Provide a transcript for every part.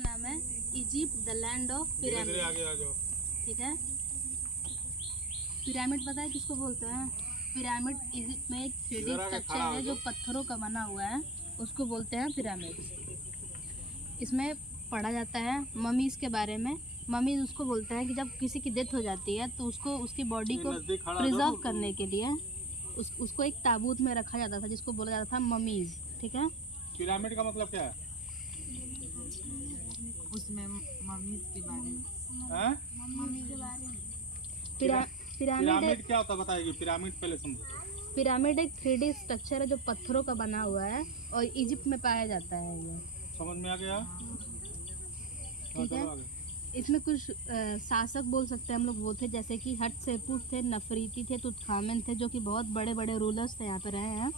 नाम है Egypt the land of pyramid. आगे आ जाओ। ठीक है, पिरामिड पता है किसको बोलते हैं? पिरामिड इजिप्ट में एक 3D स्ट्रक्चर है जो पत्थरों का बना हुआ है, उसको बोलते हैं पिरामिड। इसमें पढ़ा जाता है ममीज़ के बारे में। ममीज़ उसको बोलते हैं कि जब किसी की डेथ हो जाती है तो उसको उसकी बॉडी को प्रिजर्व करने के लिए उसको एक ताबूत में रखा जाता था, जिसको बोला जाता था ममीज़। ठीक है, पिरामिड का मतलब क्या है? उसमें मम्मीज के बारे में पिरामिड क्या होता है बताइए। पिरामिड पहले समझो। पिरामिड एक 3D स्ट्रक्चर है जो पत्थरों का बना हुआ है और इजिप्ट में पाया जाता है ये। समझ में आ गया? ठीक है, इसमें कुछ शासक बोल सकते हैं हम लोग वो थे, जैसे कि हटशेपुर थे, नफरीती थे, तुतखामेन थे, जो कि बहुत बड़े बड़े रूलर्स थे, यहाँ पे रहे हैं।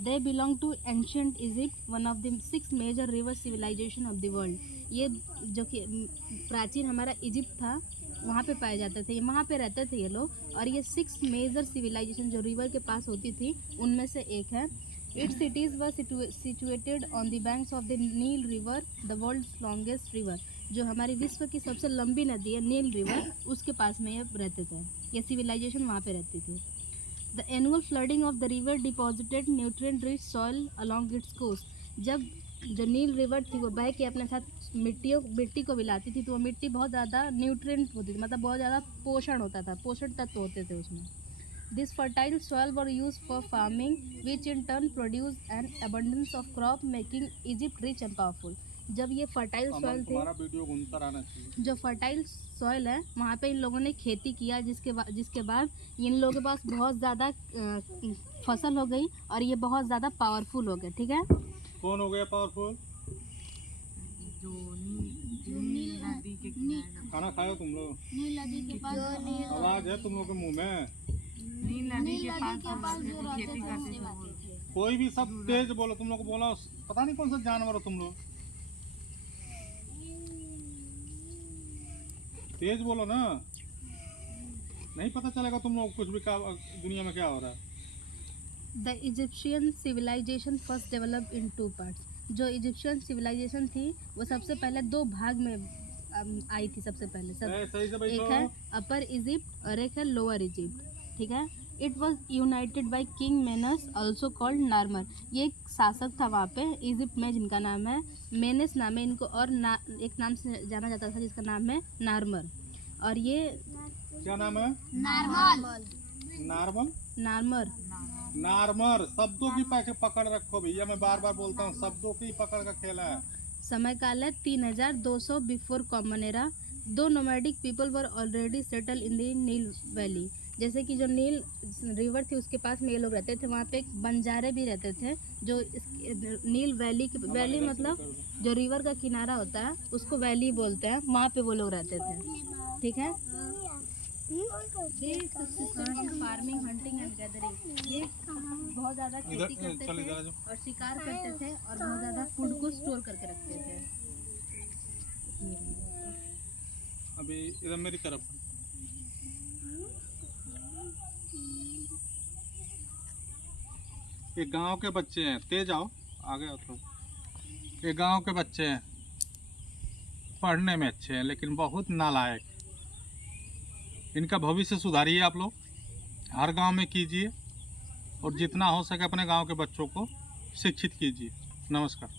They belong to ancient Egypt, one of the 6 major river civilisation of the world. ये जो कि प्राचीन हमारा इजिप्ट था वहाँ पे पाए जाते थे, वहाँ पे रहते थे ये लोग। और ये 6 मेजर सिविलाइजेशन जो रिवर के पास होती थी उनमें से एक है। Its cities were situated on the banks of the Nile river, the world's longest river. जो हमारी विश्व की सबसे लंबी नदी है नील रिवर, उसके पास में ये रहते थे, ये सिविलाइजेशन वहाँ पे रहती थी। The annual flooding of the river deposited nutrient rich soil along its coast. जब जो नील रिवर थी वो बह के अपने साथ मिट्टी को मिलाती थी, तो वो मिट्टी बहुत ज़्यादा न्यूट्रिएंट होती थी, मतलब बहुत ज़्यादा पोषण होता था, पोषण तत्व होते थे उसमें। This fertile soil were use for farming which in turn produce an abundance of crop making Egypt rich and powerful. जब ये फर्टाइल सॉइल थे, जो फर्टाइल सॉइल है वहाँ पे इन लोगों ने खेती किया, जिसके बाद इन लोगों के पास बहुत ज़्यादा फसल हो गई और ये बहुत ज़्यादा पावरफुल हो गए। ठीक है, कौन हो गया पावरफुल? जो नील नदी के किनारे। खाना खाओ तुम लोग? नील नदी के पास आवाज है तुम लोग के मुंह में? नील नदी के पास खेती करते थे। कोई भी सब तेज बोलो। तुम लोग बोला पता नहीं कौन सा जानवर हो तुम लोग, तेज बोलो ना, नहीं पता चलेगा तुम लोग कुछ भी दुनिया में क्या हो रहा है। The Egyptian civilisation first develop in 2 parts. जो इजिप्शियन सिविलाइजेशन थी वो सबसे पहले 2 भाग में आई थी। सबसे पहले एक है अपर इजिप्ट और एक है लोअर इजिप्ट। ठीक है, it was United by king मेनस also called नार्मर। ये एक शासक था वहाँ पे इजिप्ट में जिनका नाम है मेनस नाम है इनको, और एक नाम से जाना जाता था जिसका नाम है नार्मर। और ये क्या नाम है? नार्मल। नार्मर शब्दों की पकड़ रखो भैया, मैं बार बार बोलता हूँ, शब्दों की पकड़ का खेल है। समय काल है 3200 before common era. 2 nomadic people were already settle in the Nile valley. जैसे कि जो नील रिवर थी उसके पास में ये लोग रहते थे, वहाँ पे एक बंजारे भी रहते थे, जो नील वैली मतलब जो रिवर का किनारा होता है उसको वैली बोलते हैं, वहाँ पे वो लोग रहते थे। ठीक है, फार्मिंग, हंटिंग एंड गैदरिंग। ये बहुत ज़्यादा खेती करते थे और शिकार करते थे और बहुत ज़्यादा फूड को स्टोर करके रखते थे। अभी इधर मेरी तरफ ये गांव के बच्चे हैं, तेज आओ आगे आओ थोड़ा। ये गांव के बच्चे हैं, पढ़ने में अच्छे हैं लेकिन बहुत नालायक। इनका भविष्य सुधारिए आप लोग, हर गांव में कीजिए और जितना हो सके अपने गांव के बच्चों को शिक्षित कीजिए। नमस्कार।